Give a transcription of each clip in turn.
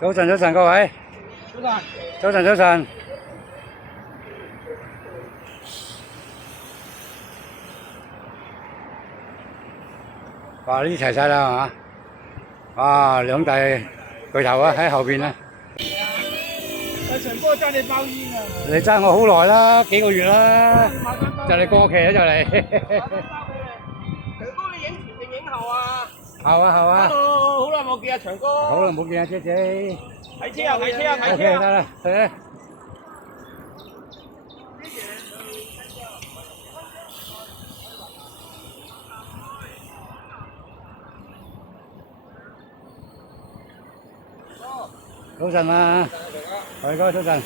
早晨，早晨，各位。早晨。早晨，早晨。哇！呢啲齊晒啦，係嘛？哇！兩大巨頭啊，喺後邊啊。阿長哥爭你包煙啊！你爭我好耐啦，幾個月啦，就嚟過期啦，就嚟。長哥，你影前定影後啊？後啊，後啊。Hello，好耐冇見啊，長哥。好耐冇見啊，姐姐。睇車啊，睇車啊，睇車啊！ OK，得啦，嚟。早晨啊，大哥早晨。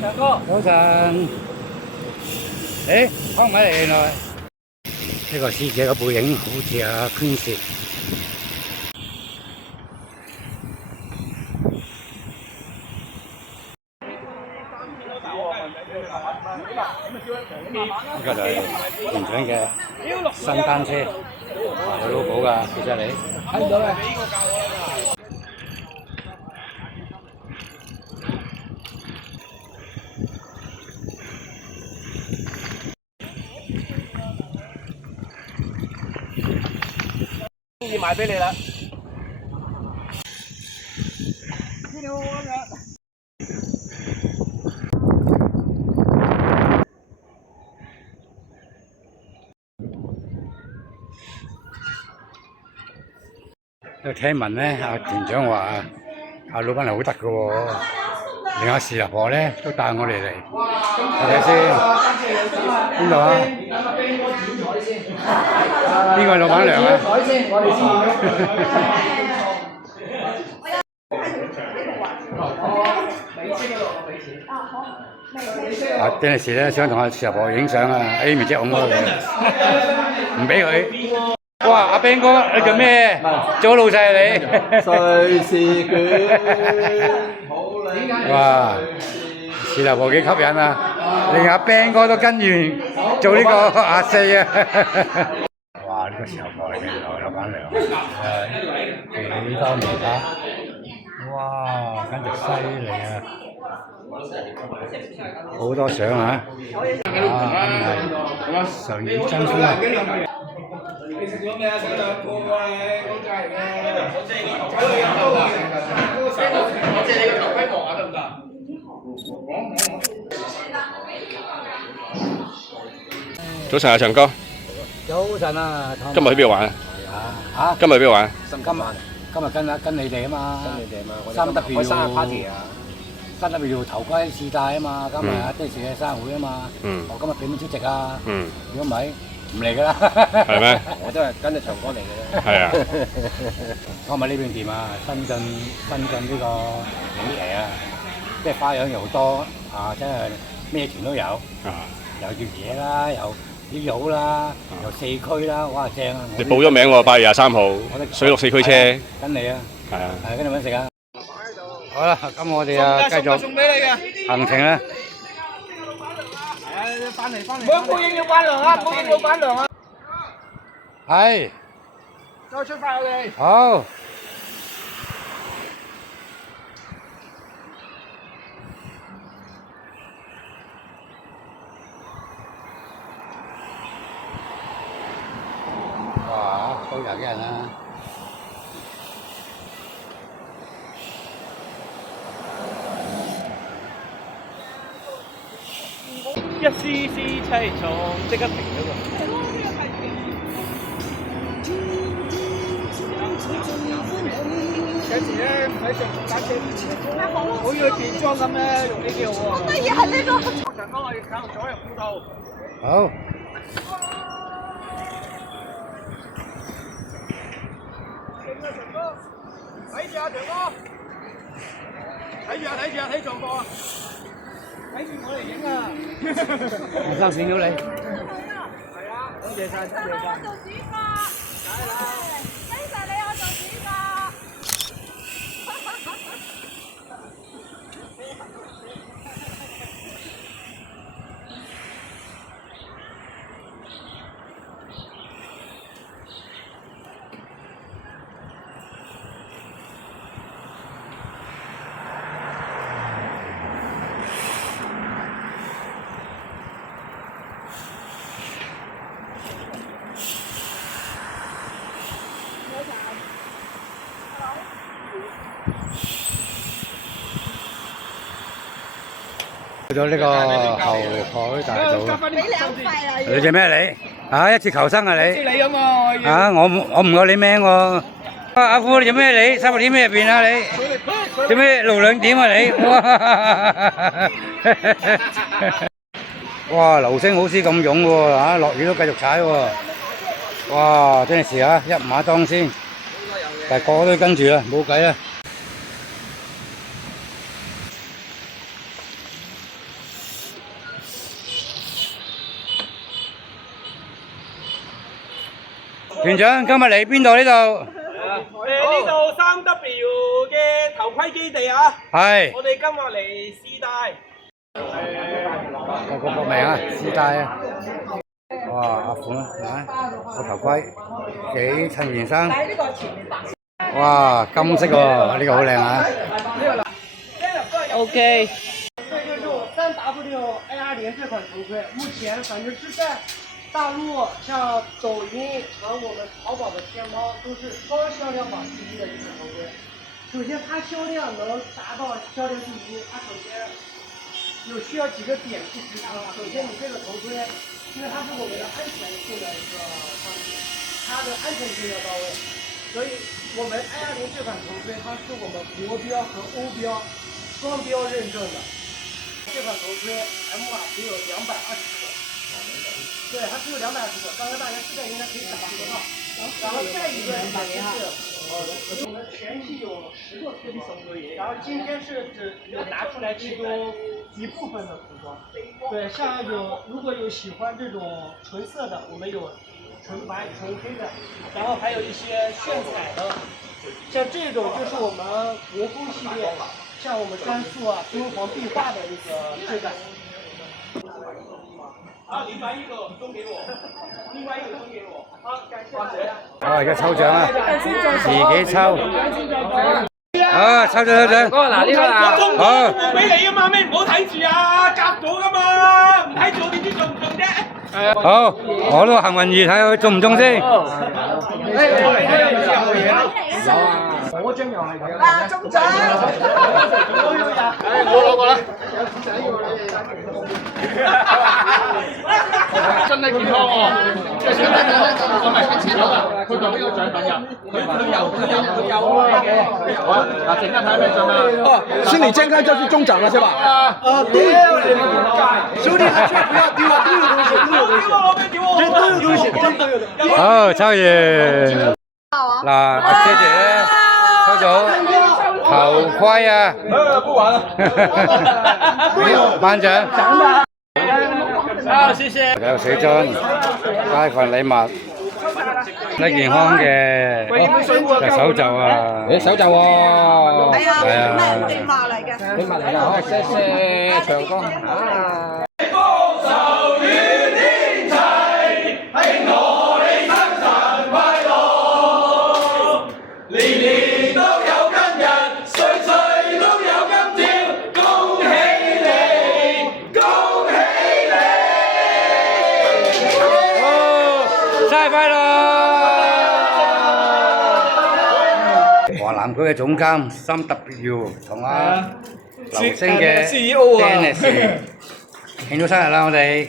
長哥，早晨。誒，康偉嚟原來。呢個師姐嘅背影好似阿圈舌。呢個就係園長嘅新單車，有 logo 㗎，其實你睇唔到嘅。中意買俾你啦。聽聞咧，阿團長話阿老闆係好得嘅喎，連阿士阿婆咧都帶我哋嚟，睇睇先。邊度啊？邊個係老闆娘啊？阿丁力士咧想同阿士阿婆影相啊 ，Amy 姐拱我哋，唔俾佢。哇！阿 Ben 哥，你做咩？做老細你？瑞士卷，哇！士頭婆幾吸引啊！連阿 Ben 哥都跟完做呢個阿四啊！哇！呢個士頭婆嚟嘅，原來老闆娘，幾多面打？哇！簡直犀利啊！好多相啊！啊，上演真空啊！你食咗未啊？食兩個喎，嗰個嚟嘅。我借你個頭盔望啊，我借你個頭盔望下得唔得？早晨啊，長哥。早晨啊，今日去邊度玩啊？嚇！今日去邊度玩？今日跟你哋啊嘛。跟你哋啊嘛。三 W 開生日 party 啊！三 W 頭盔試戴啊嘛，今日阿爹士嘅生日會啊嘛。我今日俾面出席啊。如果唔係，唔嚟㗎啦。係咩？我都係跟住長哥嚟嘅啫。係啊。康偉呢邊掂啊？新進呢個影騎啊，即係花樣又多啊！真係咩團都有。又越野啦，又啲友啦，又四驅啦，哇正啊！你報咗名喎，8月23號，水陸四驅車。跟你啊。係啊。係跟你揾食啊！好啦，咁我哋啊繼續送俾你嘅行程啦。翻嚟。唔好影老闆娘啊！唔好影老闆娘啊！係。再出發我哋。好。哇！都廿幾人啦。一絲絲凄愴，即刻停咗喎。有時咧唔使着單車，好似去變裝咁咧，用呢啲好喎。好得意係呢個。長哥，我哋靠左入褲度。好。勁啊，長哥！睇住啊，長哥！睇狀況啊！睇住我嚟影啊！我收錢咗你。係啊，多謝晒，多謝晒。我做主角。梗係啦。非常你我做主角。去咗呢個後海大道。俾2塊啊！你做咩你？啊，一次求生啊你？知你啊嘛！啊，我唔過你名喎。阿夫你做咩你？300點咩入邊啊你？做咩露2點啊你？哇！流星好似咁湧喎，嚇落雨都繼續踩喎。哇！真係啊，一馬當先，但係個個都跟住啦，冇計啦。團長，今日嚟邊度呢度？呢度3W 嘅頭盔基地啊！係。我哋今日嚟試戴。個名啊，絲帶啊！哇，阿款啊，個頭盔幾襯件衫。哇，金色喎，呢個好靚啊OK。这就是我3W AR0这款头盔，目前反正是在大陆像抖音和我们淘宝的天猫都是双销量榜第1的一款头盔。首先，它销量能达到销量第1，它首先有需要几个点去支撑。首先，你这个头盔，因为它是我们的安全性的一个商品，它的安全性要到位，所以我们AR0这款头盔它是我们国标和欧标双标认证的。这款头盔 MR 只有220克，对，它只有220克。刚才大家现在应该可以感觉到。然后再一个就是我们全系有10个推手，然后今天是只有拿出来其中一部分的服装。对，像如果有喜欢这种纯色的，我们有纯白、纯黑的，然后还有一些炫彩的，像这种就是我们国风系列，像我们甘肃啊敦煌壁画的那个质感。啊，另外一个送给我，另外一个送给我。好，感謝。而家抽獎啊，自己抽。啊，抽獎。嗱呢個啦。好。我俾你啊嘛，咩唔好睇住啊，夾咗噶嘛，唔睇住我點知中唔中啫？好，我都幸運兒睇佢中唔中先。我張又係咁。啊，中獎！我攞過啦。身體健康喎，即係想我咪係錢啦，佢就呢個獎品㗎，佢有嘅。好啊，嗱，陣間睇下咩獎啊？哦，心理健康就是中獎了是吧？對，兄弟，不要丟啊，都有東西，都有東西，真都有東西。好，抽完。嗱，阿姐姐抽咗頭盔啊！不玩了。頒獎。好，謝謝。有水樽，加一份禮物，身體健康嘅手袖啊！誒手袖喎，係啊，係啊咩電話嚟嘅？你問嚟㗎，好，謝謝長哥啊！生日快樂！華南區嘅總監3W同阿流星嘅 Dennis 慶祝生日啦！我哋。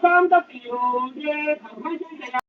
3W 嘅頭盔基地啊！